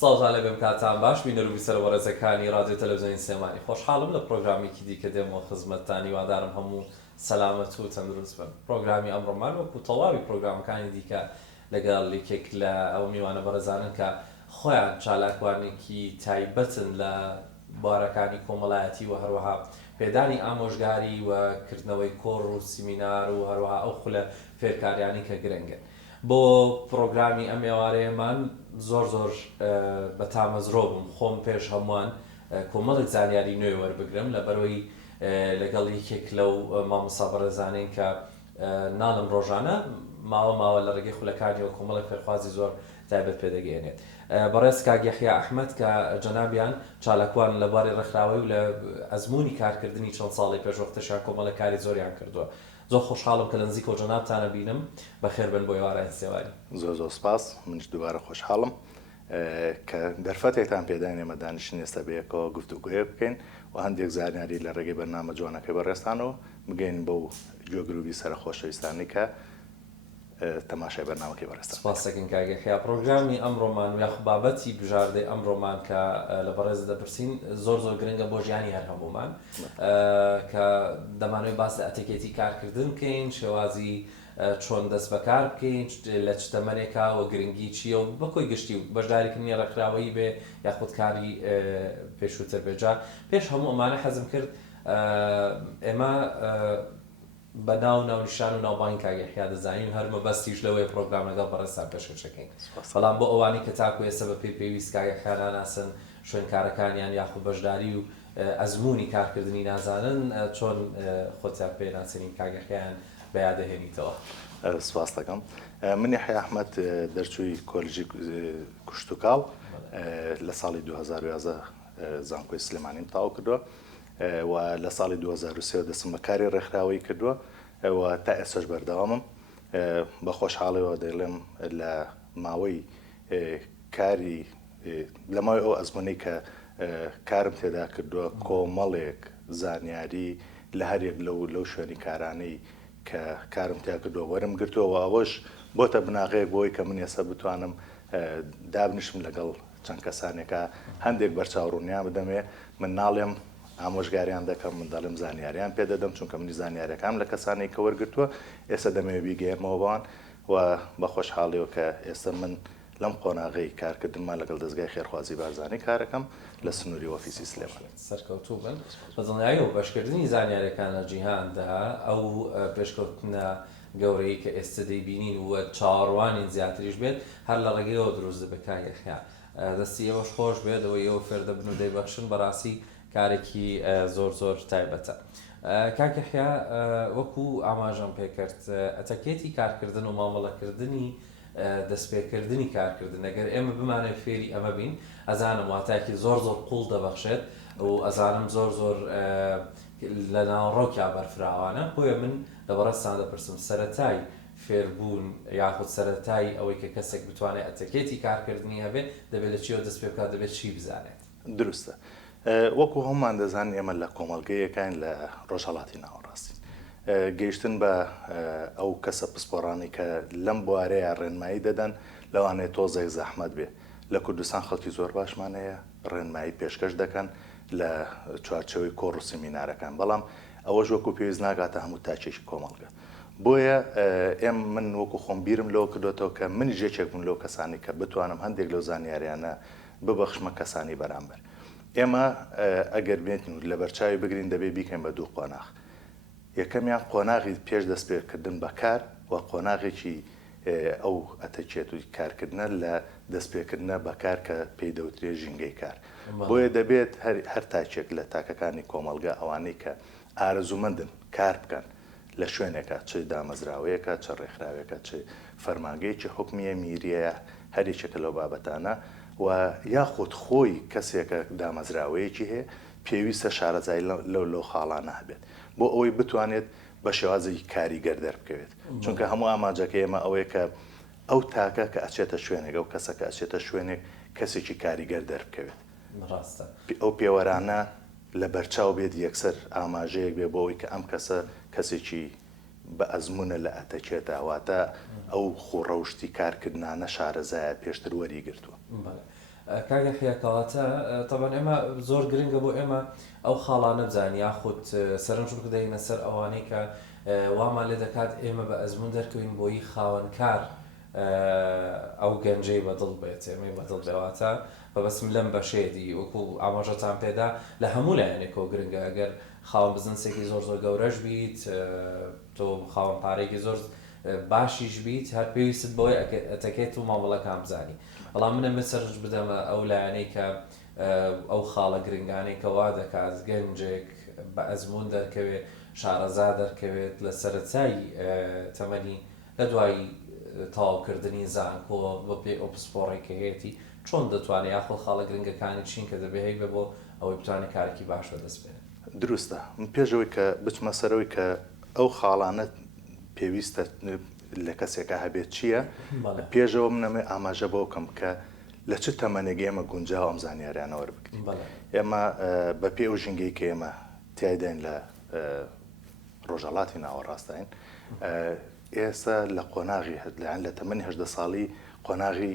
ساڵژان لە بێم کاتان باش بینەر و بیسەر وەرەزەکانی رادیۆ تەلەڤیزیۆنی سێمانی خۆشحاڵم لە پرۆگرامێکی دیکە دێمەوە خزمەتتانی وادارم هەموو سەلامەت و تەندروست بن. پرۆگرامی ئەمڕۆمان وەکو تەواوی پرۆگرامەکانی دیکە لەگەڵ یەکێک لە ئەو میوانە بەڕێزانن کە خۆیان چالاکوانێکی تایبەتن لە بارەکانی کۆمەڵایەتی و هەروەها پێدانی ئامۆژگاری و کردنەوەی کۆڕ و سیمینار و هەروەها ئەو خولە فێرکاریانی کە گرنگن. بۆ پرۆگرامی ئەم ئێوارەیەمان زۆر بە تامەزرۆ بووم خۆم پێش هەمووان کۆمەڵێک زانیاری نوێ وەربگرم لەبەرەوەی لەگەڵ یەکێک لەو مامۆستا بەڕێزانەی کە ناڵم ڕۆژانە ماوە لە ڕێگەی خولەکانیەوە کۆمەڵێک فێرخوازی زۆر تایبەت پێدەگەێنێت. بەڕێز کاک یەحیا ئەحمەد کە جەنابیان چالاکوان لەبارەی ڕێکخراوەی و لە ئەزموونی کارکردنی چەند ساڵی پێشوەختەشیان کۆمەڵێک کاری زۆریان کردووە. زۆر خۆشحاڵم کە لە نزیکەوە جەنابتانە بینم. بەخێر بن بۆ ئێوارەی سێواری. زۆر سپاس. منش دووبارە خۆشحاڵم کە دەرفەتێکتان پێداین ئێمە دانیشتین ئێستا بەیەکەوە گفتوگۆیە بکەین و هەندێک زانیاری لە ڕێگەی بەرنامە جوانەکەی بەڕێستانەوە بگەین بەو گوێگروبی سەرخۆشەویستانی کە تەماشای بەرنامەکەی بەڕێستان. سپاس دەکەین کاک یەحیا. پرۆگرامی ئەمڕۆمان یاخ بابەتی بژاردەی ئەمڕۆمان کە لە بەڕێز دەپرسین زۆر گرنگە بۆ ژیانی هەر هەموومان کە دەمانوێت باس لە ئەتیکێتی کارکردن بکەین، شێوازی چۆن دەست بەکار بکەین، لە چ تەمەنێکا و گرنگی چییە و بەکۆی گشتی و بەشداریکردنی ڕێکخراوەیی بێ یاخود کاری پێشووتر بێجا. پێش هەموو ئەمانە حەزم کرد ئێمە بە ناونیشان و ناوبانگی کاک یەحیا دەزانین هەر مەبەستیش لەوەی پرۆگرام لەگەڵ بەڕێستان پێشکەشەکەین. بەڵام بۆ ئەوانی کە تاکو ئێستا بە پێی پێویست کاک یەحیا ناناسن شوێنکارەکانیان یاخود بەشداری و ئەزموونی کارکردنی نازانن چۆن خۆتیان پێ ناسێنین کاک یەحیایان بەیادەهێنیتەوە. سپاس دەکەم. من یەحیا ئەحمەد دەرچووی کۆلێژی کوشتوکاو لە ساڵی 2011 زانکۆی سلێمانیم تاو کردووە و لە ساڵی 2023 دەستم بە کاری ڕێکخراوەی کردووە و تا ئێستاش بەردەوامم. بە خۆشحاڵیەوە دەڵێم لە ماوەی کاری لە ماوەی ئەو ئەزموونەی کە کارم تێدا کردووە کۆمەڵێک زانیاری لە هەرێک لەو شوێنی کارانەی کە کارم تیا کردووە وەرم گرتووە و ئەوەش بۆتە بناغەیەک بۆی کە من ئێستا بتوانم دابنیشم لەگەڵ چەند کەسانێکە هەندێک بەرچاوڕوونیان بدەمێ. من ناڵێم ئامۆژگاریان دەکەم، من دەڵێم زانیاریان پێدەدەم چونکە منی زانیاریەکەم لە کەسانی کە وەرگرتووە ئێستا دەمەوێت بیگەێمەوە بەوان و بە خۆشحاڵیەوە کە ئێستا من لەم قۆناغی کارکردنمان لەگەڵ دەستگای خێرخوازی بارزانی کارەکەم لە سنووری ئۆفیسی سلێمان. سەرکەوتوو بن بەدڵنیایی و بەشکردنی زانیاریەکان لە جیهاندا ئەو پێشکەوتنە گەورەی کە ئێستا دەیبینین و چاوەڕوانی زیاتریش بێت هەر لە ڕێگەیەوە دروست دەبێت کاک یەحیا. دەستی ئێوەش خۆش بێت ئەوەی ئێوە فێردەبن و دەیبەخشن بەڕاستی کارێکی زۆر تایبەتە. کاک یەحیا وەکو ئاماژەم پێکرد ئەتەکێتی کارکردن و مامەڵەکردنی دەستپێکردنی کارکردن ئەگەر ئێمە بمانێت فێری ئەمە بین ئەزانم واتایکی زۆر قوڵ دەبەخشێت و ئەزانم زۆر لە ناوڕۆکیا بەرفراوانە. بۆیە من لە بەڕێستان دەپرسم سەرەتای فێربوون یاخود سەرەتای ئەوەی کە کەسێک بتوانێت ئەتەکێتی کارکردنی هەبێت دەبێت لە چیەوە دەست پێ بکات دەبێت چی بزانێت. دروستە. وەکو هەمومان دەزانین ئێمە لە کۆمەڵگەیەکان لە ڕۆژهەڵاتی ناوەڕاستی گەیشتن بە ئەو کەسە پسپۆڕانی کە لەم بوارەیە ڕێنمایی دەدەن لەوانەیە تۆزێک زەحمەت بێ. لە کوردستان خەڵکی زۆر باشمانەیە ڕێنمایی پێشکەش دەکەن لە چوارچەوەی کۆڕ و سیمینارەکان، بەڵام ئەوەش وەکو پێویست ناگاتە هەموو تاچێکی کۆمەڵگە. بۆیە من وەکو خۆم بیرم لەوە کردوێتەوە کە من ژێچێک بوون لەو کەسانی کە بتوانم هەندێک لەو زانیاریانە ببەخشمە کەسانی بەرامبەر. ئێمە ئەگەر بێتین لە بەرچاوی بگرین دەبێ بیکەین بە دوو قۆناغ. یەکەمیان قۆناغی پێش دەستپێکردن بەکار و قۆناغێکی ئەو ئەتەچێت و کارکردنە لە دەستپێکردنە بەکار کە پێی دەوترێت ژینگەی کار. بۆیە دەبێت هەر تاچێک لە تاکەکانی کۆمەڵگە ئەوانەی کە ئارەزومەندن کار بکەن لە شوێنێکە چ دامەزراوەیەکە چ ڕێکخراوێکە چ فەرمانگەیەکی حکمیە میریەیە هەرێکێکە لەو بابەتانە و یاخود خۆی کەسێکە دامەزراوەیەکی هەیە پێویستە شارەزای لەو خاڵانە هەبێت بۆ ئەوەی بتوانێت بە شێوازی کاریگەر دەربکەوێت. چونکە هەموو ئاماجەکە ئێمە ئەوەیە کە ئەو تاکە کە ئەچێتە شوێنێک ئەو کەسەکە ئەچێتە شوێنێک کەسێکی کاریگەر دەربکەوێت. ئەو پێوەرانە لە بەرچاو بێت یەکسەر ئاماژەیەک بێ بۆ ئەوەی کە ئەم کەسە کەسێکی بە ئەزمونە لە ئەتەچێتە ئەواتە ئەو خوڕەوشتی کارکردانە شارەزایە پێشتر وەری گرتووە. کاگە حیاکەواتە طبعا ئێمە زۆر گرنگە بۆ ئێمە ئەو خاڵانە بزانین یاخود سەرنجڕ بدەینە سەر ئەوانەی کە وامان لێ دەکات ئێمە بە ئەزمون دەرکەوین بۆی خاوەنکار ئەو گەنجەی بەدڵ بێت ئێمەی بەدڵ بێواتە بەبەسم لەم بەشێدی وەکو ئاماژەتان پێدا لە هەموو لایەنێکەوە گرنگە ئەگەر خاوەن بزنسێکی زۆر زۆر گەورەش بیت تۆ خاوەن پارێکی زۆر باشیش بیت هەر پێویست بەوەی ئەتەکێت و مامەڵەکان بزانی بەڵام منە مەسەرش بدەمە ئەو لایەنەی کە ئەو خاڵە گرنگانەی کەوا دەکات گەنجێک بە ئەزمون دەرکەوێت شارەزا دەرکەوێت لە سەرەتای تەمەنی لە دوای تەواوکردنی زانکۆ بە پێی ئۆپسپۆڕێک هەیەی چۆن دەتوانێت یاخۆ خاڵە گرنگەکانی چین کە دەبێت بێ بۆ ئەوەی بتوانێت کارێکی باش بەدەست بێنێت. دروستە پێشەوەی کە بچمە سەرەوەی کە ئەو خاڵانە پێویستە لە کەسێکە هەبێت چییە پێشەوە منەمێ ئاماژە بۆ کەم کە لە چ تەمەنێک ئێمە گونجاو ئەم زانیاریانە وەربگرین. ئێمە بە پێ ئەو ژینگەی کە ئێمە تیایداین لە ڕۆژهەڵاتی ناوەڕاستین ئێستا لە قۆناغی لەیان لە تەمەنی 18 ساڵی قۆناغی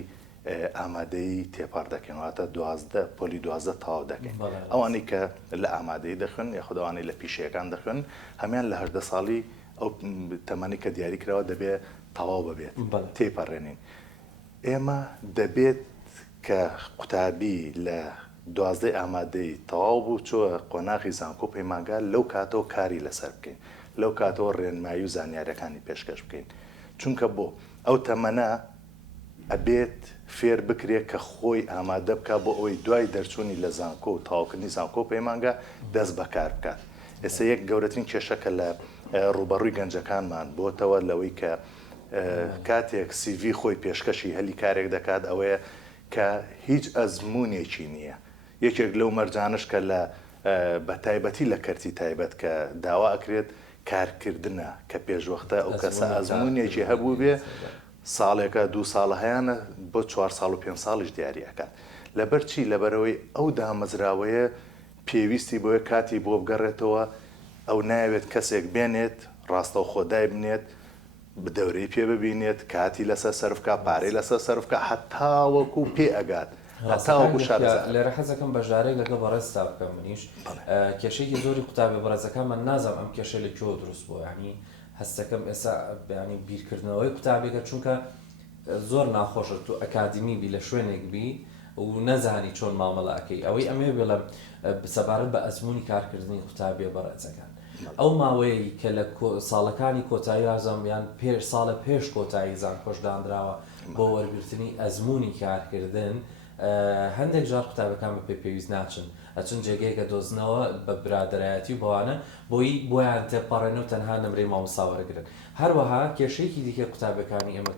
ئامادەی تێپار دەکەنەوەتە 12 پۆلی 12 تەواو دەکەین. ئەوانەی کە لە ئامادەی دەخن یاخود ئەوانەی لە پیشەکان دەخن هەمان لە 18 ساڵی ئەو تەمەنی کە دیاری کراوە دەبێت تەواو ببێت تێپەڕێنین. ئێمە دەبێت کە قوتابی لە 12 ئامادەی تەواو بوو چۆ قۆناغی زانکۆ پەیمانگا لەو کاتەوە کاری لەسەر بکەین لەو کاتەوە ڕێنمایی و زانیاریەکانی پێشکەش بکەین چونکە بۆ ئەو تەمەنە ئەبێت فێر بکرێت کە خۆی ئامادە بکات بۆ ئەوەی دوای دەرچوونی لە زانکۆ و تەواوکردنی زانکۆ پەیمانگا دەست بەکار بکات. ئێستا یەک گەورەترین کێشەکە لە ڕوبەڕووی گەنجەکانمان بۆتەوە لەوەی کە کاتێک CV خۆی پێشکەشی هەلی کارێک دەکات ئەوەیە کە هیچ ئەزمونێکی نییە. یەکێک لەو مەرجانش کە لە بە تایبەتی لە کەرتی تایبەت کە داوا ئەکرێت کارکردنە کە پێشوەختە ئەو کەسە ئەزمونێکی هەبوو بێ ساڵێکە 2 ساڵە هەیەە بۆ 4 ساڵ و 5 ساڵیش دیاریەکات. لەبەرچی لەبەرەوەی ئەو دامەزراوەیە پێویستی بۆیە کاتی بۆ بگەڕێتەوە ئەو ناوێت کەسێک بێنێت ڕاستە و خۆدای بنێت بدەورەی پێ ببینێت کاتی لەسەر سەرفکە پارەی لەسەر سەرفکە هەتاوەکو پێ ئەگات لێرە حەزەکەم بەژارێک لەگە بەڕێستا بکەم منیش کێشەیەکی زۆری قوتابی بەڕێزەکان من نازانم ئەم کێشەی لە کێوە دروست بووە ینی هەستەکەم ئێستا ینی بیرکردنەوەی قوتابێکە چونکە زۆر ناخۆشە تو ئەکادمی بی لە شوێنێک بی و نەزانی چۆن مامەڵاکەی ئەوەی ئەمێ بێڵە سەبارەت بە ئەزمموی کارکردنی قوتابیە بەڕێزەکان ئەو ماوەی کە لە ساڵەکانی کۆتایی ئازامیان پێش ساڵە پێش کۆتایی زانکۆش دانراوە بۆ وەرگرتنی ئەزمموی کارکردن هەندێک جار قوتابەکان بە پێویست ناچن ئەچون جێگەیەکە دۆزنەوە بە برادایەتی و بەوانە بۆیان تێپەڕێن و تەنها نمرەی مامۆستاوەرەگرن. هەروەها کێشەیەکی دیکە قوتابەکانی ئێمە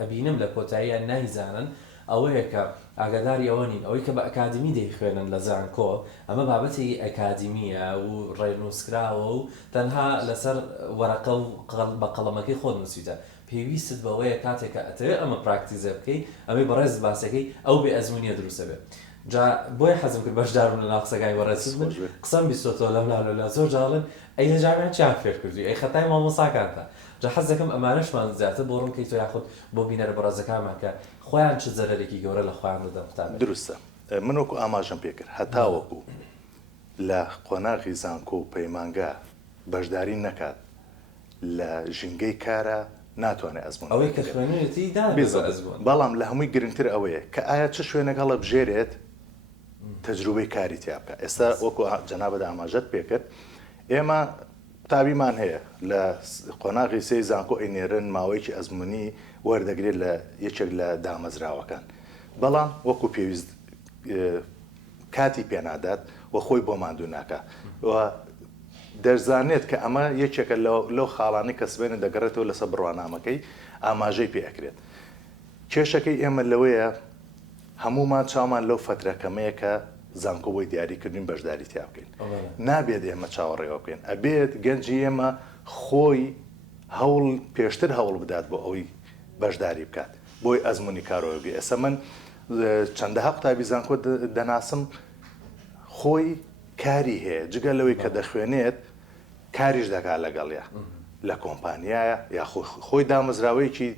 ئەبینم لە کۆتاییان نایزانن ئەوەیە کە ئاگاداری ئەوە نین ئەوەی کە بە ئەکادمی دەیخوێنن لە زانکۆ ئەمە بابەتی ئەکادمیە و ڕێنووسکراوە و تەنها لەسەر وەرەقە و بە قەڵەمەکەی خۆت نووسیتە پێویست بەوەیە کاتێکە ئەتەوێت ئەمە پراکتیزە بکەی ئەمەی بەڕێز باسەکەی ئەو بێ ئەزمونیە دروستە بێت. جا بۆی حەزم کرد بەشدارم لە ناقسەکانی وەڕێز قسەم بیستۆ لەم لا زۆر جاڵن ئەی لە جامیان چیان فێر کردی ئەی خەتای مامۆساکانتە جا حەز دەکەم ئەمانەشمان زیاتر بۆ ڕوونکەی تۆ یاخود بۆ بینەرە بەڕێزەکانمان کە خۆیان چ زەرەرێکی گەورە لە خۆیان دەدەن قوتابێک. دروستە من وەکو ئاماژەم پێکرد هەتاوەکو لە قۆناغی زانکۆ و پەیمانگا بەشداری نەکات لە ژینگەی کارە ناتوانێت ئەزمون ئەوەی کە خوێنێتی بەڵام لە هەمووی گرنگتر ئەوەیە کە ئایا چ شوێنێک هەڵە بژێرێت تەجروبەی کاری تیا بکە. ئێستا وەکو جەنابەت ئاماژەت پێکرد ئێمە قوتابیمان هەیە لە قۆناغی سێی زانکۆ ئەینێرن ماوەیەکی ئەزمموی وەردەگرێت لە یەکێک لە دامەزراوەکان بەڵام وەکو پێویست کاتی پێنادات و خۆی بۆ ماندوو ناکە و دەرزانێت کە ئەمە یەکێکە لەو خاڵانی کە سبێنە دەگەڕێتەوە لەسەر بڕوانامەکەی ئاماژەی پێەکرێت. کێشەکەی ئێمە لەوەیە هەمومان چاومان لەو فترەکەمەیە کە زانکۆ بۆی دیاریکردین بەشداری تیا بکەین نابێت ئێمە چاوەڕێوە بکەین ئەبێت گەنجی ئێمە خۆی هەوڵ پێشتر هەوڵ بدات بۆ ئەوەی بەشداری بکات بۆی ئەزمموی کارەوە بێ. ئێستا من چەندەها قوتابی زانکۆ دەناسم خۆی کاری هەیە جگە لەوەی کە دەخوێنێت کاریش دەکات لەگەڵیا لە کۆمپانیایە یا خۆی دامەزراوەیەکی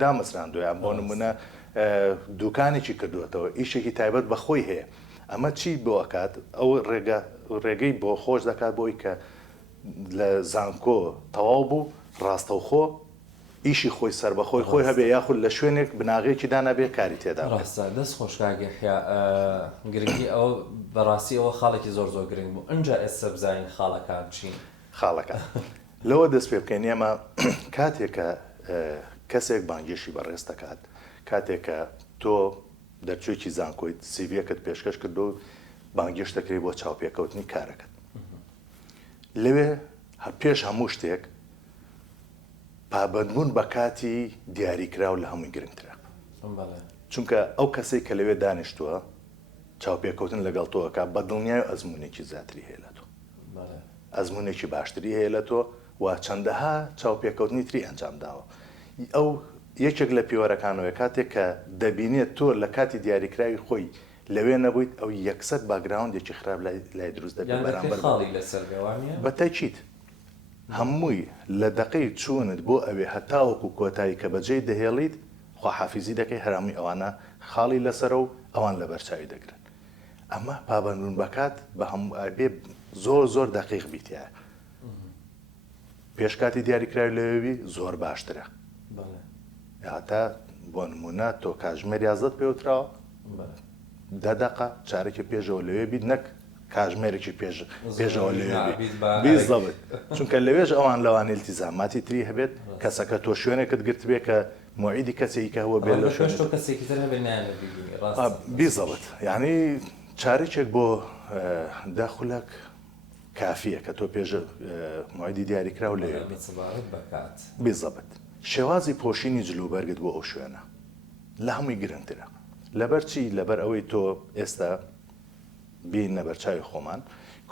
دامەزراندویان بۆ نمونە دوکانێکی کردوێتەوە ئیشێکی تایبەت بە خۆی هەیە ئەمە چی بۆکات ئەو ڕێگەی بۆ خۆش دەکات بۆی کە لە زانکۆ تەواو بوو ڕاستەوخۆ ئیشی خۆی سربەخۆی خۆی هەبێ یاخود لە شوێنێک بناغێکی دانابێ کاری تێدا ڕاستە دەست خۆشکاگە گرنگی ئەو بەڕاستی ئەوە خاڵێکی زۆر زۆر گرنگ بوو ئەنجا ئێستا بزانین خاڵەکان چین خاڵەکە لەوە دەست پێ بکەین ئێمە کاتێکە کەسێک بانگێشی بەڕێز دەکات کاتێکە تۆ دەرچوێکی زانکۆیت سیڤەکەت پێشکەش کردو بانگێش دەکرێت بۆ چاوپێکەوتنی کارەکەت لەوێ پێش هەموو شتێک پابندبوون بە کاتی دیاریکراو لە هەمووی گرنگترە چونکە ئەو کەسێک کە لەوێ دانیشتووە چاوپێکەوتن لەگەڵ تۆەکە بە دڵنیای ئەزمونێکی زیاتری هەیە لە تۆ ئەزمونێکی باشتری هەیە لە تۆ و چەندەها چاوپێکەوتنی تری ئەنجام داوە ئەو یەکێک لە پیوەرەکانەوە کاتێک کە دەبینێت تۆ لە کاتی دیاریکراوی خۆی لەوێ نەبوویت ئەو یەکسەر باگراوندێکی خراپ لای دروست دەبێت بەرامبەر بە تاکید هەمووی لە دەقەی چوونت بۆ ئەوێ هەتاوەکو کۆتایی کە بەجێی دەهێڵیت خواحافیزی دەکەی هەرامی ئەوانە خاڵی لەسەرە و ئەوان لە بەرچاوی دەگرن ئەمە پابندبوون بەکات بە هەموو بێ زۆر زۆر دەقیق بیتە پێشکاتی دیاریکراوی لەوێوی زۆر باشترە هەتا بۆ نمونە تۆ کاژمێری یازدەت پێوتراوە دەدەقە چارێکی پێشەوە لەوێ بیت نەک کاژمێرێکی پێشەوە لەوێ بیزەبێت چونکە لەوێژ ئەوان لەوان التیزاماتی تری هەبێت کەسەکە تۆ شوێنێکت گرت بێ کە موعیدی کەسێکی کە هەوە بێت لە بیزەبێت یعنی چارێکێک بۆ داخولک کافیە کە تۆ پێش موعیدی دیاریکراو لێ بیزەبێت شێوازی پۆشینی جلوبەرگت بۆ ئەو شوێنە لە هەمووی گرنگترە لەبەر چی لەبەر ئەوەی تۆ ئێستا بین نەبەرچاوی خۆمان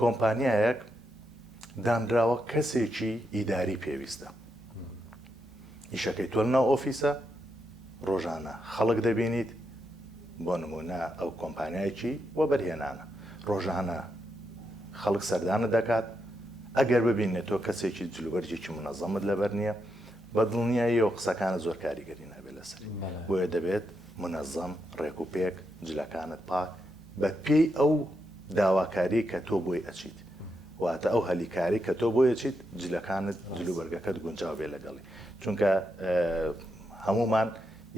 کۆمپانیایەک دانراوە کەسێکی ئیداری پێویستە ئیشەکەی تۆ ناو ئۆفیسە ڕۆژانە خەڵک دەبینیت بۆ نمونە ئەو کۆمپانیایکی وە بەرهێنانە ڕۆژانە خەڵک سەردانە دەکات ئەگەر ببینێت تۆ کەسێکی جلوبەرجێکی منەظەمت لەبەر نییە بە دڵنیایی ئەو قسەکانە زۆر کاریگەری نابێت لەسەری بۆیە دەبێت منەظەم ڕێک و پێک جلەکانت پاک بە پێی ئەو داواکاری کە تۆ بۆی ئەچیت واتە ئەو هەلیکاری کە تۆ بۆی ئەچیت جلەکانت جلوبەرگەکەت گونجاو بێ لەگەڵی چونکە هەمومان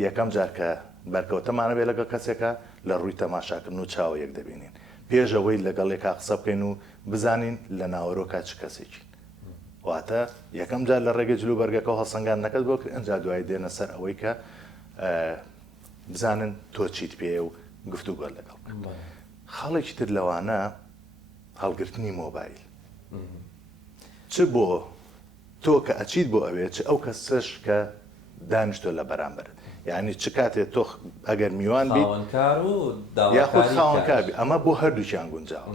یەکەم جار کە بەرکەوتەمانە بێ لەگەڵ کەسێکە لە ڕووی تەماشاکردن و چاوە یەک دەبینین پێشەوەی لەگەڵێکا قسە بکەین و بزانین لە ناوەڕۆکە چ کەسێکی واتە یەکەم جار لە ڕێگەی جلوبەرگەکە و هەڵسەنگاندنەکەت بۆ کرد ئەنجا دوای دێنە سەر ئەوەی کە بزانن تۆ چیت پێ و گفتوگۆ لەگەڵ خاڵێکی تر لەوانە هەڵگرتنی مۆبایل چ بۆ تۆ کە ئەچیت بۆ ئەوێ چ ئەو کەسش کە دانیشتۆ لە بەرامبەرت یعنی چ کاتێت تۆ ئەگەر میوان بیت یاخود خاوەنکار بی ئەمە بۆ هەردووچیان گونجاو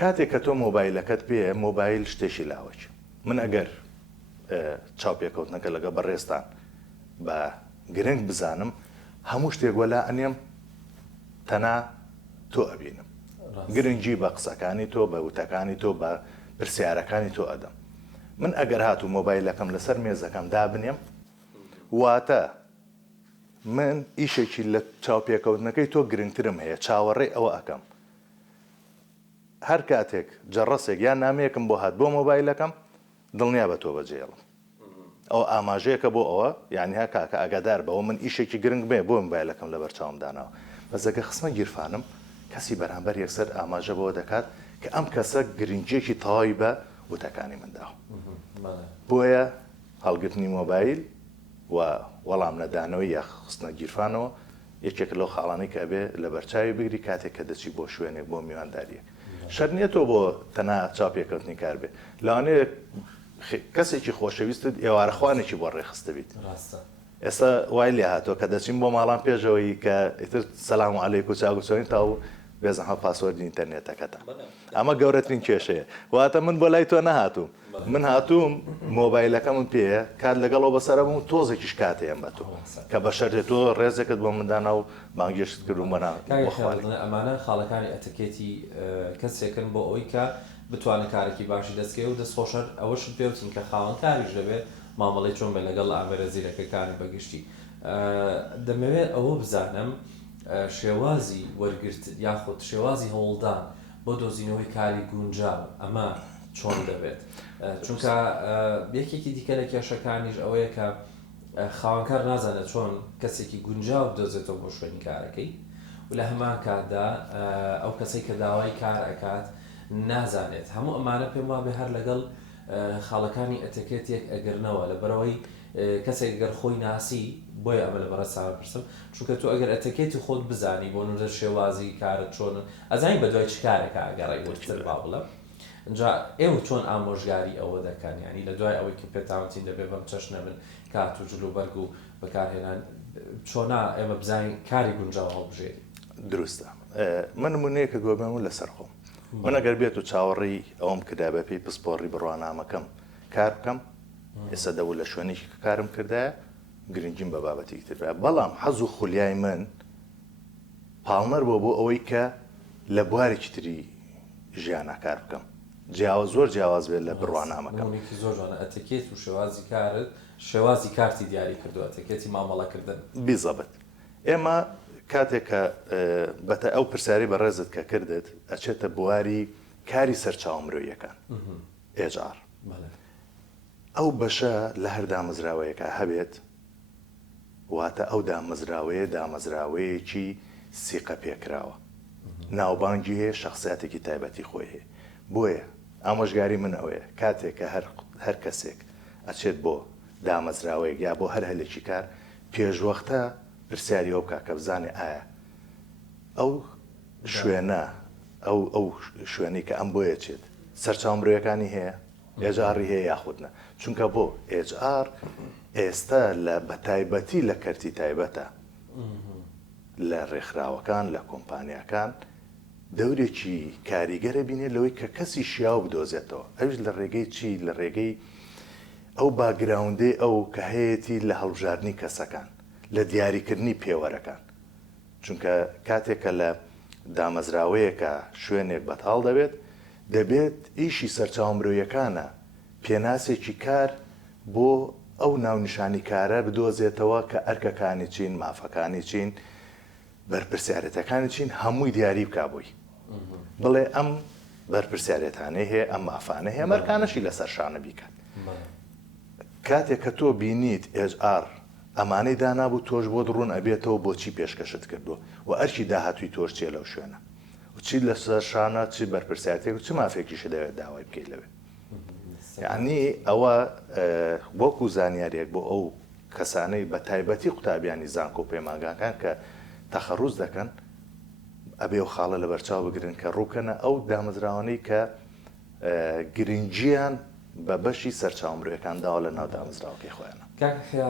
کاتێک کە تۆ مۆبایلەکەت پێ مۆبایل شتێکی لاوەکی من ئەگەر چاوپێکەوتنەکە لەگە بەڕێستان بە گرنگ بزانم هەموو شتێک وەلا ئەنێم تەنا تۆ ئەبینم گرنگی بە قسەکانی تۆ بە وتەکانی تۆ بە پرسیارەکانی تۆ ئەدەم من ئەگەر هاتوو مۆبایلەکەم لەسەر مێزەکەم دابنێم واتە من ئیشێکی لە چاوپێکەوتنەکەی تۆ گرنگترم هەیە چاوەڕێ ئەوە ئەەکەم هەر کاتێک جەڕەسێک یان نامەیەکم بۆ هات بۆ مۆبایلەکەم دڵنیا بە تۆ بەجێڵم ئەو ئاماژەیەکە بۆ ئەوە یعنی ها کاکە ئەگادار بەەوە من ئیشێکی گرنگ بێ بۆ مۆبایلەکەم لە بەرچاوم داناوە بەزەکە خسمە گیرفانم کەسی بەرامبەر یەکسەر ئاماژە بۆ دەکات کە ئەم کەسە گرنگجێکی تەواوی بە وتەکانی منداوە بۆیە هەڵگرتنی مۆبایل و وەڵام نەدانەوەی یا خستنە گیرفانەوە یەکێک لەو خاڵانەی کە ئەبێ لە بەرچاوی بگری کاتێک کە دەچی بۆ شوێنێک بۆ میوانداریەک شەرنیێتەوە بۆ تەنها چاوپێکەوتنی کار بێ لەوانەیە کەسێکی خۆشەویستت ئێوارەخوانێکی بۆ ڕێخستە بیت ئێستا وای لێ هاتۆ کە دەچین بۆ ماڵان پێشەوەی کە ئیتر سەلام عەلەیکم و چاوگوچۆنی تاو بێزەحمەت پاسوەردی ئینتەرنێتەکەتە ئەمە گەورەترین کێشەیە واتە من بۆ لای تۆ نەهاتووم من هاتووم مۆبایلەکەمم پێەیە کات لەگەڵەوە بەسەرەبووم تۆزێکیش کاتەیەم بە تۆ کە بە شەرێت تۆ ڕێزێکت بۆ مندانا و بانگێشت کردوم بەنا ئەمانە خاڵەکانی ئەتەکێتی کەسێکن بۆ ئەوەی کە بتوانێت کارێکی باشی دەستکەوێت و دەستخۆشە ئەوەش پێوتین کە خاوەنکاریش دەبێت مامەڵی چۆن بێ لەگەڵ ئامێرە زیرەکەکانی بەگشتی دەمەوێت ئەوە بزانم شێوازی وەرگرت یاخود شێوازی هەوڵدان بۆ دۆزینەوەی کاری گونجاو ئەمە چۆن دەبێت چونکە یەکێکی دیکە لە کێشەکانیش ئەوەیە کە خاوەنکار نازانێت چۆن کەسێکی گونجاو دۆزێتەوە بۆ شوێنی کارەکەی و لە هەمان کاتدا ئەو کەسەی کە داوای کار ئەکات نازانێت هەموو ئەمانە پێم وابێ هەر لەگەڵ خاڵەکانی ئەتەکێتێک ئەگرنەوە لەبەرەوەی کەسێک گەر خۆی ناسی بۆیە ئەمە لە بەڕە ساوە پرسم چونکە تو ئەگەر ئەتەکێتی خۆت بزانی بۆ نورە شێوازی کارت چۆن ئەزانی بە دوای چ کارێکە ئەگەڕی وەرتر با بڵە اینجا ئێوە چۆن ئامۆژگاری ئەوە دەکەن ینی لە دوای ئەوەی کە پێتاوەتین دەبێت بەم چەشنە من کات و جلوبەرگ و بەکارهێنان چۆنا ئێمە بزانین کاری گونجاو هەڵبژێری دروستە من نمونەیەکە گۆبێم و لەسەر خۆم من ئەگەر بێت و چاوەڕی ئەوم کردا بە پێی پسپۆڕی بڕوانامەکەم کار بکەم ئێستا دەبوو لە شوێنێکی کە کارم کردایە گرنگیم بە بابەتی تر بەڵام حەز و خولیای من پاڵنەر بۆ ئەوەی کە لە بوارێکی تری ژیانە کار بکەم زۆر جیاواز بێت لە بڕوانامەکەم زۆر جوانە ئەتەکێت و شێوازی کارت شێوازی کارتی دیاری کردو ئەتەکێتی مامەڵەکردن بیزەبێت ئێمە کاتێک کە بەتە ئەو پرسیاری بە ڕێزت کە کردت ئەچێتە بواری کاری سەرچاو مرۆییەکان HR ئەو بەشە لە هەر دامەزراوەیەکە هەبێت واتە ئەو دامەزراوەیەکی سیقە پێکراوە ناوبانگی هەیە شخصیاتێکی تایبەتی خۆی هەیە بۆیە ئامۆژگاری من ئەوەیە کاتێک کە هەر کەسێک ئەچێت بۆ دامەزراوەیەک یا بۆ هەر هەلێکی کار پێشوەختە پرسیاری ئەو کاکە بزانێ ئایا ئەو شوێنە ئەو شوێنی کە ئەم بۆیە چێت سەرچاو مرۆیەکانی هەیە HR هەیە یاخودنە چونکە بۆ HR ئێستا لە بەتایبەتی لە کەرتی تایبەتە لە ڕێکخراوەکان لە کۆمپانیاکان دەورێکی کاریگەرە بینێت لەوەی کە کەسی شیاو بدۆزێتەوە ئەوش لە ڕێگەی چی لە ڕێگەی ئەو باگراوندەی ئەو کە هەیەی لە هەڵبژاردننی کەسەکان لە دیاریکردنی پێوەرەکان چونکە کاتێکە لە دامەزراوەیەکە شوێنێک بەتاڵ دەبێت ئیشی سەرچاو مرۆییەکانە پێناسێکی کار بۆ ئەو ناونیشانی کارە بدۆزێتەوە کە ئەرکەکانی چین مافەکانی چین بەرپرسیارەتەکانی چین هەمووی دیاری بکا بووی بڵێ ئەم بەرپرسیارەتانەی هەیە ئەم مافانە هەیە مەرکانەشی لەسەر شانە بیکات کاتێک کە تۆ بینیت HR ئەمانەی دانابوو تۆش بۆ دڕون ئەبێتەوە بۆچی پێشکەشت کردووە و ئەرکی داهاتووی تۆش چێ لەو شوێنە و چی لەسەر شانە چی بەرپرسیارەتێک و چ مافێکیش دەوێت داوای بکەیت لەوێ یعنی ئەوە وەکو زانیاریەک بۆ ئەو کەسانەی بە تایبەتی قوتابیانی زانکۆ و پەیمانگاکان کە تەخەڕوز دەکەن ئەبێ و خاڵە لە بەرچاو بگرن کە ڕووکەنە ئەو دامەزراوانەی کە گرنگیان بە بەشی سەرچاو مرۆییەکان داوە لە ناو دامەزراوەکەی خۆیانە کاکە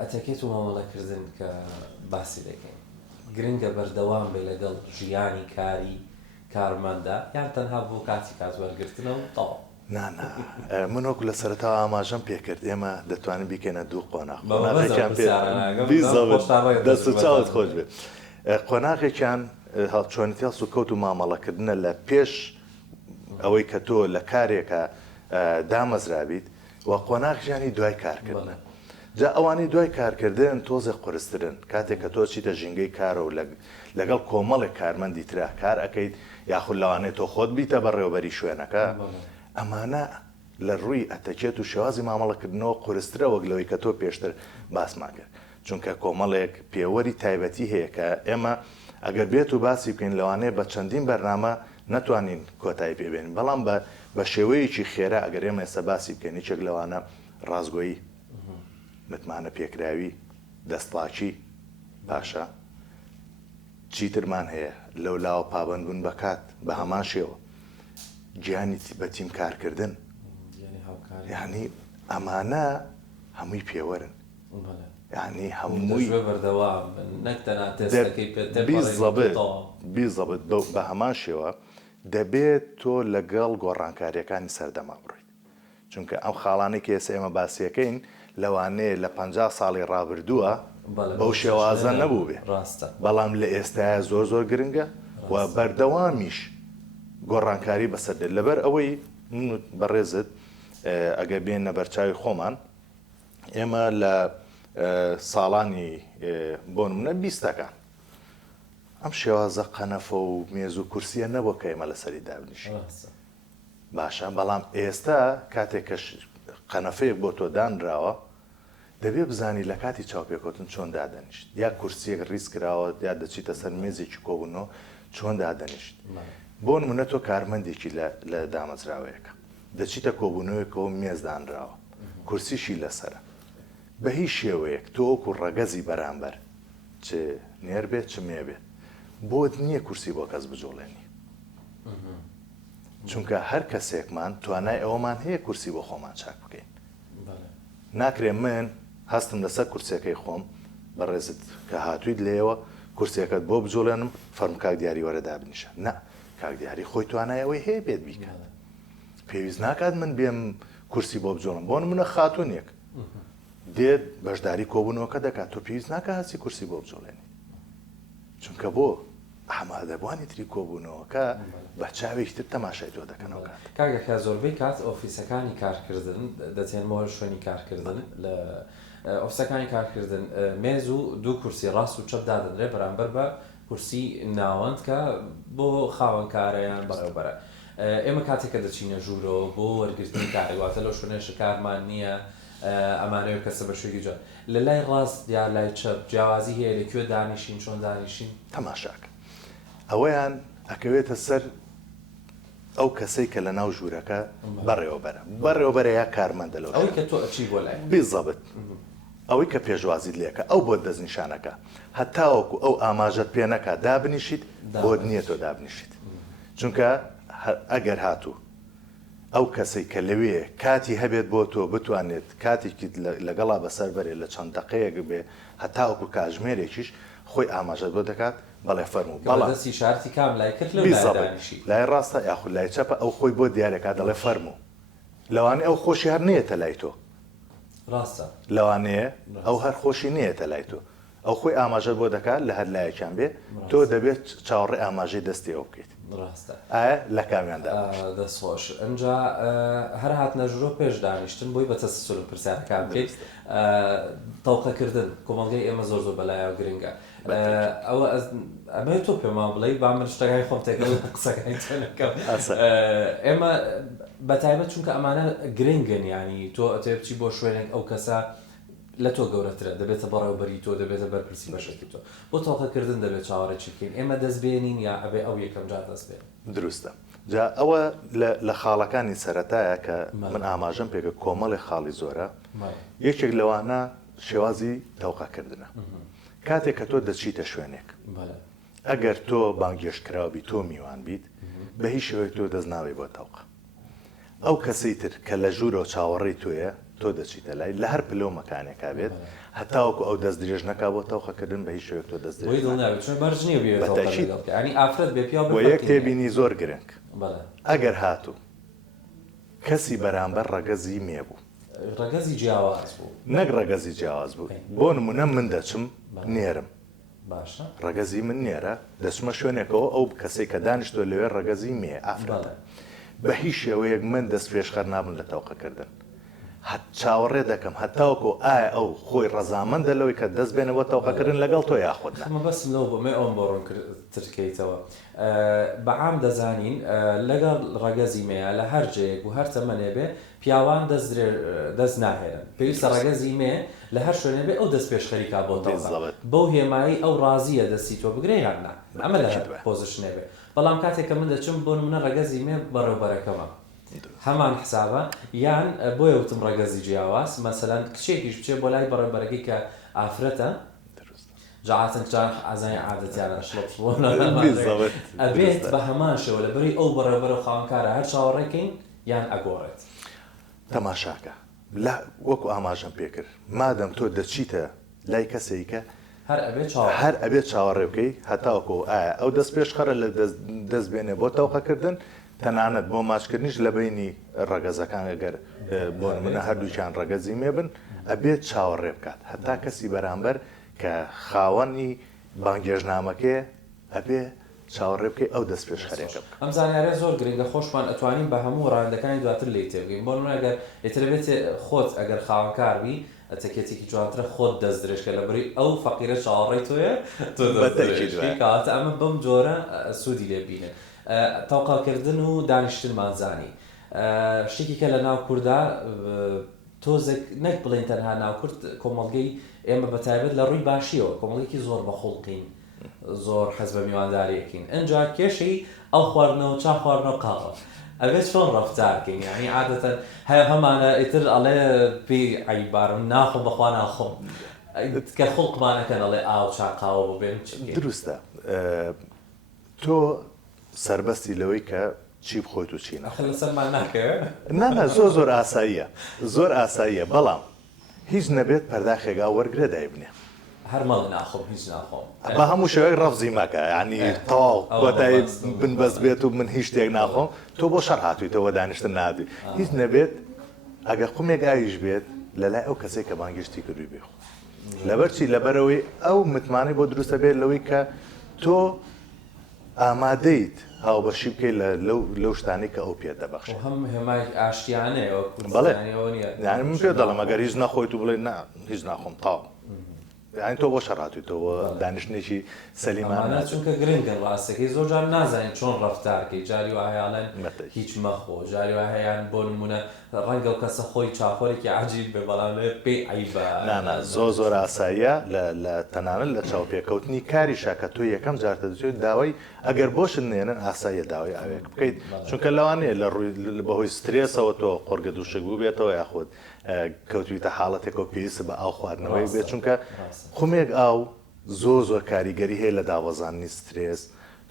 ئەتەکێت و مامەڵەکردن کە باسی دەکەین گرنگە بەردەوام بێ لەگەڵ ژیانی کاری کارمەندە یان تەنها بۆ کاتی کاتوەرگرتنەوە تەواو نانا من وەکو لە سەرەتاوە ئاماژەم پێکرد ئێمە دەتوانین بیکەنە دوو قۆناغ دەست و چاوت خۆش بێت قۆناغێکیان هەڵچۆنیتی هەڵس و کەوت و مامەڵەکردنە لە پێش ئەوەی کە تۆ لە کارێکە دامەزرابیت و قۆناغیانی دوای کارکردنە جا ئەوانی دوای کارکردن تۆزە قورسترن کاتێک کە تۆ چیتە ژینگەی کارە و لەگەڵ کۆمەڵێک کارمەندی ترا کار ئەەکەیت یاخود لەوانێت تۆ خۆت بیتە بەڕێوەبەری شوێنەکە ئەمانە لە ڕووی ئەتەکێت و شێوازی مامەڵەکردنەوە قورسترە وەک لەوەی کە تۆ پێشتر باسمان کرد چونکە کۆمەڵێک پێوەری تایبەتی هەیە کە ئێمە ئەگەر بێت و باسی بکەین لەوانەیە بە چەندین بەرنامە نەتوانین کۆتایی پێبێنین بەڵام بە شێوەیەکی خێرا ئەگەر ئێمە ئێستا باسی بکەین هیچێک لەوانە ڕازگۆیی متمانە پێکراوی دەستپاچی پاشا چیترمان هەیە لەو لاوە پابند بوون بەکات بە هەمان شێوە گیانی بە تیم کارکردن یعنی ئەمانە هەمووی پێوەرن یعنی هەمووی بیزەبت بە هەمان شێوە دەبێت تۆ لەگەڵ گۆڕانکاریەکانی سەردەما بڕۆیت چونکە ئەم خاڵانەی کە ئێستا ئێمە باسیەکەین لەوانەیە لە 50 ساڵی ڕابردووە بەو شێوازە نەبوو بێ بەڵام لە ئێستاە زۆر گرنگە و بەردەوامیش گۆڕانکاری بەسەردێت لەبەر ئەوەی بەڕێزت ئەگە بێنە بەرچاوی خۆمان ئێمە لە ساڵانی بۆ نمونە 20ەکان ئەم شێوازە قەنەفە و مێز و کورسیە نەبوو کە ئێمە لەسەری دابنیشین باشە بەڵام ئێستا کاتێک کە قەنەفەیەک بۆ تۆ دانراوە دەبێ بزانی لە کاتی چاوپێکوتن چۆن دادەنیشت یا کورسیەک ڕیز کراوە یا دەچیتە سەر مێزێکی کۆبوونەوە چۆن دادەنیشت بۆ نمونە تۆ کارمەندێکی لە دامەزراوەیەەکە دەچیتە کۆبوونەوەیەکەوە مێز دانراوە کورسیشی لەسرە بە هیچ شێوەیەک تۆ وەکو ڕەگەزی بەرامبەر چ نێر بێت چ مێ بێت بۆت نییە کورسی بۆ کەس بجۆڵێنی چونکە هەر کەسێکمان توانای ئەوەمان هەیە کورسی بۆ خۆمان چاک بکەین ناکرێ من هەستم لەسەر کورسەکەی خۆم بەڕێزت کە هاتوویت لێەوە کورسەکەت بۆ بجۆڵێنم فەرم کاک دیاری وەرە دابنیشە نه کاک دیاری خۆی توانای ئەوەی هەیە بێت بیکە پێویست ناکات من بێم کورسی بۆ بجۆڵم بۆ نمونە خاتوونێک دێت بەشداری کۆبوونەوەکە دەکات تۆ پێویست ناکە هەستی کورسی بۆ بجۆڵێنی چونکە بۆ ئامادەبوانی تری کۆبوونەوەکە بە چاوێکی تر تەماشای تۆ دەکەنەوە کاگەکە زۆربەی کات ئۆفیسەکانی کارکردن دەچێنمەوە شوێنی کارکردن لە ئۆفیسەکانی کارکردن مێز و دوو کورسی ڕاست و چەپ دادەنرێ بەرامبەر بە کورسی ناوەند کە بۆ خاوەنکارەیان بەڕێوەبەرە ئێمە کاتێککە دەچینە ژوورەوە بۆ وەرگرتنی کاریواتە لەو شوێنە شکارمان نییە ئەمانەوە کەسە بە شوێکی جوان لە لای ڕاست یا لای چەپ جیاوازی هەیە لەکوێ دانیشین چۆن دانیشین تەماشاکە ئەوەیان ئەکەوێتە سەر ئەو کەسەی کە لە ناو ژوورەکە بەڕێوەبەرە یا کارمەندە لەو ئەوەی کە تۆ ئەچی بۆ لای بیزەبت ئەوەی کە پێشوازیت لێکە ئەو بۆ دەستنیشانەکە هەتاوەکو ئەو ئاماژەت پێ نەکات دابنیشیت بۆت نییە تۆ دابنیشیت چونکە ئەگەر هاتوو ئەو کەسەی کە لەوێ کاتی هەبێت بۆ تۆ بتوانێت کاتێکی لەگەڵا بەسەر بەرێت لە چەند دقەیەک بێ هەتاوەکو کاژمێرێکیش خۆی ئاماژەت بۆ دەکات بەڵێ فەرموو بەڵاستی شارتی کام لای کرد لە لای ڕاستە یاخود لای چەپە ئەو خۆی بۆ دیارەکە دەڵێ فەرموو لەوانەیە ئەو خۆشی هەر نێتە لای تۆ ڕاستە لەوانەیە ئەو هەر خۆشی نێتە لای تۆ ئەو خۆی ئاماژەت بۆ دەکات لە هەر لایەکیان بێ تۆ دەبێت چاوەڕێ ئاماژەی دەستی ئەو بکەیت ڕاستە ئایا لە کامیاندا دەستخۆش ئەمجا هەر هاتنە ژوورۆ پێش دانیشتن بۆی بە تەسەسوڵ پرسیارەکان بکەیت تەوقەکردن کۆمەڵگەی ئێمە زۆر بەلایەوە گرنگە ئەوە ئەمە تۆ پێما بڵێ با من شتەکانی خۆم تێکەڵ قسەکانی تۆنەکەم ئێمە بەتایبەت چونکە ئەمانە گرنگن ینی تۆ ئەتێ بچی بۆ شوێنێک ئەو کەسە لە تۆ گەورەترە دەبێتە بەڕێوەبەری تۆ دەبێتە بەرپرسی بەشێکی تۆ بۆ تەوقەکردن دەبێت چاوەڕێکی بکەین ئێمە دەستبێنین یا ئەبێ ئەو یەکەم جا دەست بێن دروستە جا ئەوە لە خاڵەکانی سەرەتایە کە من ئاماژەم پێکە کۆمەڵی خاڵی زۆرە یەکێک لەوانە شێوازی تەوقەکردنە کاتێک کە تۆ دەچیتە شوێنێک ئەگەر تۆ بانگێشتکراوی تۆ میوان بیت بە هیچ شێوەیەک تۆ دەستناوی بۆ تەوقە ئەو کەسەی تر کە لە ژوورەوە چاوەڕێی تۆیە تۆ دەچیتە لای لە هەر پلۆ مەکانێکا بێت هەتاوەکو ئەو دەست درێژ نەکا بۆ تەوقەکردن بە هیچ شێوەیەک تۆ دەست بۆ یەک تێبینی زۆر گرنگ ئەگەر هاتوو کەسی بەرامبەر ڕەگەزی مێبوو ڕەگەزی جیاواز بوو نەک ڕەگەزی جیاواز بوو بۆ نمونە من دەچم نێرم باشە ڕەگەزی من نێرە دەچمە شوێنێکەوە ئەو کەسێک کە دانیشتۆ لەوێ ڕەگەزی مێ ئافرەتە بە هیچ شێوەیەک من دەست پێشخەر نابن لە تەوقەکردن چاوەڕێ دەکەم هەتاوەکو ئایا ئەو خۆی ڕەزامەندە لەوەی کە دەست بێنەوە تەوقەکردن لەگەڵ تۆ یاخودنا ئەمە بەسم لەو بۆ مێ ئەوم بۆڕۆن ترکەیتەوە بەعام دەزانین لەگەڵ ڕەگەزی مەیە لە هەر جەیەک و هەر تەمەنێ بێ پیاوان دەست ناهێنن پێویستە ڕەگەزی مێ لە هەر شوێنێ بێ ئەو دەست پێشخەریکا بۆ تەوقە بەو هێمایی ئەو ڕازیە دەستی تۆ بگرێ یان نا ئەمە لە پۆزیشنێ بێ بەڵام کاتێککە من دەچم بۆ نمونە ڕەگەزی مێ بەڕێوەبەرەکەمە هەمان حسابە یان بۆیە وتم ڕەگەزی جیاواز مەسەلەن کچێکیش بچێ بۆ لای بەڕێوەبەرەکەی کە ئافرەتە جاعاتن جار ئازای عادەتیانە ئەبێت بە هەمان شێوە لەبەری ئەو بەڕێوەبەر و خاوەنکارە هەر چاوەڕێکەین یان ئەگۆڕێت تەماشاکە وەکو ئاماژەم پێکرد مادەم تۆ دەچیتە لای کەسێکە هەر ئەبێت چاوەڕێ بکەی هەتاوەکو ئایا ئەو دەست پێشخەرە لە دەست بێنێ بۆ تەوقەکردن تەنانەت بۆ ماچکردنیش لە بینی ڕەگەزەکان ئەگەر بۆ منە هەردووچیان ڕەگەزی مێبن ئەبێت چاوەڕێ بکات هەتا کەسی بەرامبەر کە خاوەنی بانگێژنامەکەی ئەبێ چاوەڕێ بکەی ئەو دەست پێشخەرێکە ئەم زانیاریە زۆر گرنگە خۆشمان ئەتوانین بە هەموو ڕاندەکانی دواتر لی تێبگەین بۆ نمونە ئەگەر ئێتر بێت خۆت ئەگەر خاوەنکاربی ئەتەکێتێکی جوانترە خۆت دەست درێژکە لەبەری ئەو فەقیرە چاوەڕێی تۆیە تۆ دەست درێژی کاتە ئەمە بەم جۆرە سوودی لێ بینێ. تەوقعکردن و دانیشتنمانزانی شتێکی کە لە ناو کووردا تۆزێک نەک بڵێن تەنها ناوکورد کۆمەڵگەی ئێمە بەتایبەت لە ڕووی باشیەوە کۆمەڵێکی زۆر بەخۆڵقین زۆر حەز بە میوانداریەکەین ئەنجا کێشەی ئەو خواردنەوە چا خواردنەوە قاڵە ئەبێت چۆن ڕەفتارکەین یعنی عادەتەن هەیە هەمانە ئیتر ئەڵێ پێی عیبارم ناخۆم بەخوا ناخۆم کە خۆڵقمانەکەن ئەڵێ ئاو چا قاوە ببێن دروستە تۆ سربەستی لەوەی کە چی بخۆیت و چی نەخۆیت لەسەرمان ناکەوێت نانە زۆر ئاساییە زۆر ئاساییە بەڵام هیچ نەبێت پەرداخێگا وەرگرە دایبنێ هەرمەڵ ناخۆم هیچ ناخۆم بە هەموو شێوەیەک ڕەفزی مەکە ینی تەواو کۆتایی بنبەست بێت و من هیچ شتێک ناخۆم تۆ بۆ شەڕ هاتوویتەوە دانیشتن نادوی هیچ نەبێت ئەگەر قومێک ئاویش بێت لەلای ئەو کەسێک کە بانگشتی کردووی بێخۆ لەبەرچی لەبەرەوەی ئەو متمانەی بۆ دروستە بێت لەوەی کە تۆ ئامادەیت هاوبەشی بکەیت لەو شتانی کە ئەو پێ دەبەخشێت هەم هێمای ئاشتیانەیە بەڵێ یعنی من پێ دەڵێم ئەگەر هیچ نەخۆیت و بڵێ هیچ ناخۆم تاو یعنی تۆ بۆ شەڕاتویتەوە دانیشتێکی سەلیمانە چونکە گرنگن ڕاستەکەی زۆر جار نازانین چۆن ڕەفتارکەی جاری وهەیەڵێن هیچ مەخۆ جاری وهەیەیان بۆ نمونە ڕەنگە و کەسە خۆی چاخۆرێکی عەجیب بێ بەڵام پێی عیبە نانە زۆر ئاساییە لە تەنانەت لە چاوپێکەوتنی کاریشا کە تۆ یەکەم جارتە دەچێت داوای ئەگەر بۆشت نێنن ئاساییە داوای ئاوێک بکەیت چونکە لەوانەیە لە ڕووی بەهۆی سترێسەوە تۆ قۆرگە دووشک بوو بێتەوە یاخود کەوتویتە حاڵەتێکەوە پێویستە بە ئاو خواردنەوەی بێت چونکە خومێک ئاو زۆر کاریگەری هەیە لە داوەزانی سترێس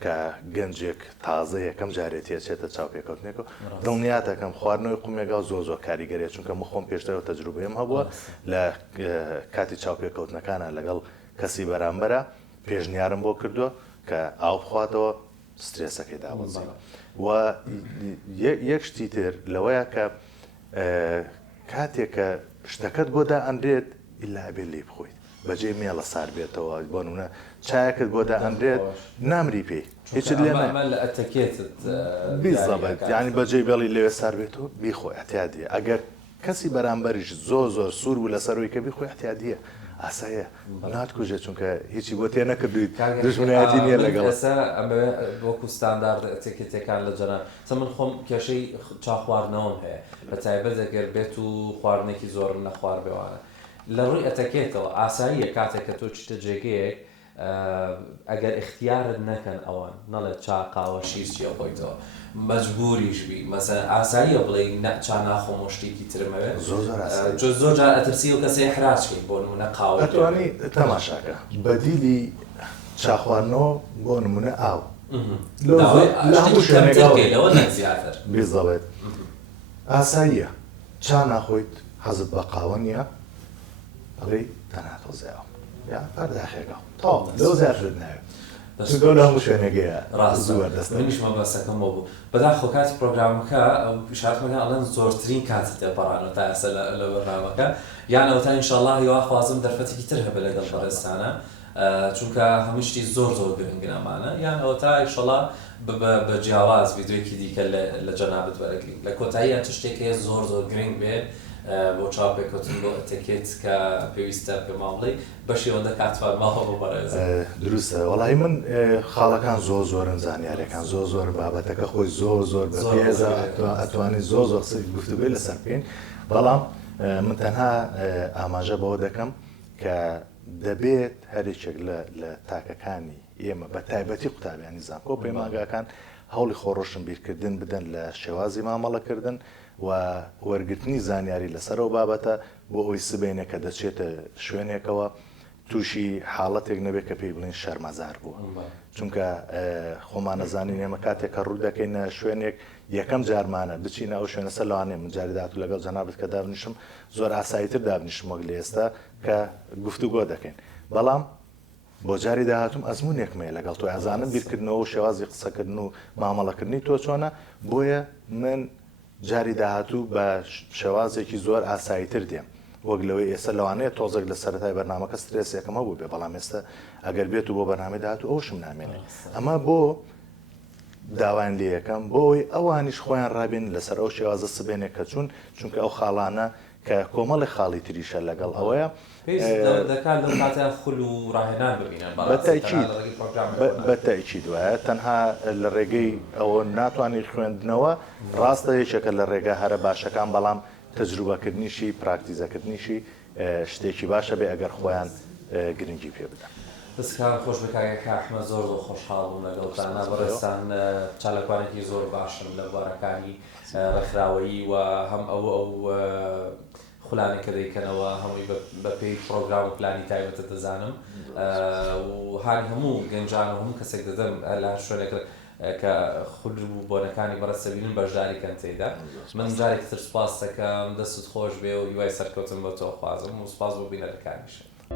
کە گەنجێک تازە یەکەم جارێتیە چێتە چاوپێکەوتنێکەوە دڵنیاتەکەم خواردنەوەی خومێکا زۆر کاریگەریە چونکە من خۆم پێشترەوە تەجروبەیەم هەبووە لە کاتی چاوپێکەوتنەکانە لەگەڵ کەسی بەرامبەرە پێشنیارم بۆ کردووە کە ئاو بخواتەوە سترێسەکەی داوەزی و یەک شتی تر لەوەیە کە کاتێک کە شتەکەت بۆدا ئەندرێت ئیلا بێت لێ بخۆیت بەجێ مێڵە سار بێتەوە بۆ نمونە چایەکت بۆدا ئەندرێت نامری پێی هیچت لێ لە ئەتەکێتت بیزەبێت یعنی بەجێ بێڵی لەوێ سار بێتەوە بیخۆی احتیادیە ئەگەر کەسی بەرامبەریش زۆر سوور بوو لەسەرەوەی کە بیخۆی احتیادیە ئاسایە ناتکوژێت چونکە هیچی بۆ تێ نەکردویت دژمنایەتی نییە لەگەڵ ئەمە وەکو ستاندارد ئەتەکێتەکان لە جەنان من خۆم کێشەی چاخواردنەوەم هەیە بە تایبەت دەگەر بێت و خواردنێکی زۆر نەخوار بێوانە لە ڕووی ئەتەکێتەوە ئاساییە کاتێک کە تۆ چتە جێگەیەک ئەگەر اختیارت نەکەن ئەوان نەڵێت چاقاوە شیرچیە خۆیتەوە مەجبوریشبی مەسەن ئاساییە بڵێ چا ناخۆم و شتێکی ترمەوێت زۆر جار ئەترسی و کەسێ حراچکەین بۆ نمونە قاوە ئەتوانی تەماشاکە بەدیلی چاخواردنەوە بۆ نمونە ئاو زیاتر بیزەڵێت ئاساییە چا ناخۆیت حەزت بە قاوە نییە ئەڵێ تەناتۆزیاوە یا پەرداخێگا تا لەو زیاتر ناوێت چونکە لە هەموو شوێنێگەیە ڕاست منیشمە بەسەکەمەوە بوو بەداخۆ کاتی پرۆگرامەکە شارتمەکە ئەڵێن زۆرترین کاتت تێپەڕانەوە تا ئێستا لە بەرنامەکە یان ئەوتا ئینشاءڵڵا هیوا خوازم دەرفەتێکی تر هەبێت لەگەڵ بەڕێستانە چونکە هەموو شتی زۆر گرنگنامانە یان ئەوە تا ئینشاءڵڵا بە جیاواز ڤیدیۆیەکی دیکە لە جەنابەت وەرەگرین لە کۆتاییە چ شتێکەیە زۆر گرنگ بێت بۆ چاوپێکەوتن بۆ ئەتەکێت کە پێویستە پێ ماڵی بەشی ئەوەندە کاتوان ماڵەوە بۆ بەڕێز دروستە وەڵی من خاڵەکان زۆرن زانیاریەکان زۆر بابەتەکە خۆی زۆر بە پێزە ئەتوانی زۆر قسەی گفتوگوی لەسەر بکەین بەڵام من تەنها ئاماژە بەوە دەکەم کە دەبێت هەرێکێک لە تاکەکانی ئێمە بە تایبەتی قوتابیانی زانکۆ پەیمانگاکان هەوڵی خۆڕۆشن بیرکردن بدەن لە شێوازی مامەڵەکردن و وەرگرتنی زانیاری لەسەرەوە بابەتە بۆ ئەوی سبێنێ کە دەچێتە شوێنێکەوە تووشی حاڵەتێک نەبێت کە پێی بڵین شەرمەزار بووە چونکە خۆمانەزانین ئێمە کاتێک کە ڕوو دەکەینە شوێنێک یەکەم جارمانە بچینە ئەو شوێنە سەر لەوانێ من جاری داهاتوو لەگەڵ جەنابەت کە دابنیشم زۆر ئاساییتر دابنیشم وەک لە ئێستا کە گفتوگۆ دەکەین بەڵام بۆ جاری داهاتوم ئەزمونێکمەیە لەگەڵ تۆ ئازانم بیرکردنەوە و شێوازی قسەکردن و مامەڵەکردنی تۆ چۆنە بۆیە من جاری داهاتوو بە شێوازێکی زۆر ئاساییتر دێم وەک لەوەی ئێستا لەوانەیە تۆزێک لە سەرەتای بەرنامەکە سترێسێکەمە بوو بێ بەڵام ئێستا ئەگەر بێت و بۆ بەرنامەی داهاتوو ئەوشم نامێنێ ئەمە بۆ داوایان لێ یەکەم بۆ ئەوەی ئەوانیش خۆیان ڕابێن لەسەر ئەو شێوازە سبێنێک کە چونکە ئەو خاڵانە کە کۆمەڵی خاڵی تریشە لەگەڵ ئەوەیە دەکات لەم کاتە خول و ڕاهێنان ببینن بەتەیکی دوایە تەنها لە ڕێگەی ئەوە ناتوانانی خوێندنەوە ڕاستە یەکێکە لە ڕێگە هەرە باشەکان بەڵام تەجروبەکردنیشی پراکتیزەکردنیشی شتێکی باشە بێ ئەگەر خۆیان گرنگی پێ بدەن. دەستکان خۆش بکایە کاحمە زۆر خۆشحاڵ بووم لەگەڵتانە بەڕێستان چالاکوانێکی زۆر باشن لە بوارەکانی ڕێکخراوەیی و هەم ئەو خولانێک کە دەیکەنەوە هەمووی بە پێی پرۆگرام و پلانی تایبەتە دەزانم و هانی هەموو گەنجان و هەموو کەسێک دەدەم لە شوێنێک کە خول و بۆنەکانی بەڕێستەبینن بەشداریکەن تێدا. من جارێک تر سوپاس دەکەم دەستت خۆش بێ و هیوای سەرکەوتن بە تۆ خوازم و سوپاس بۆ بینەرەکانیش.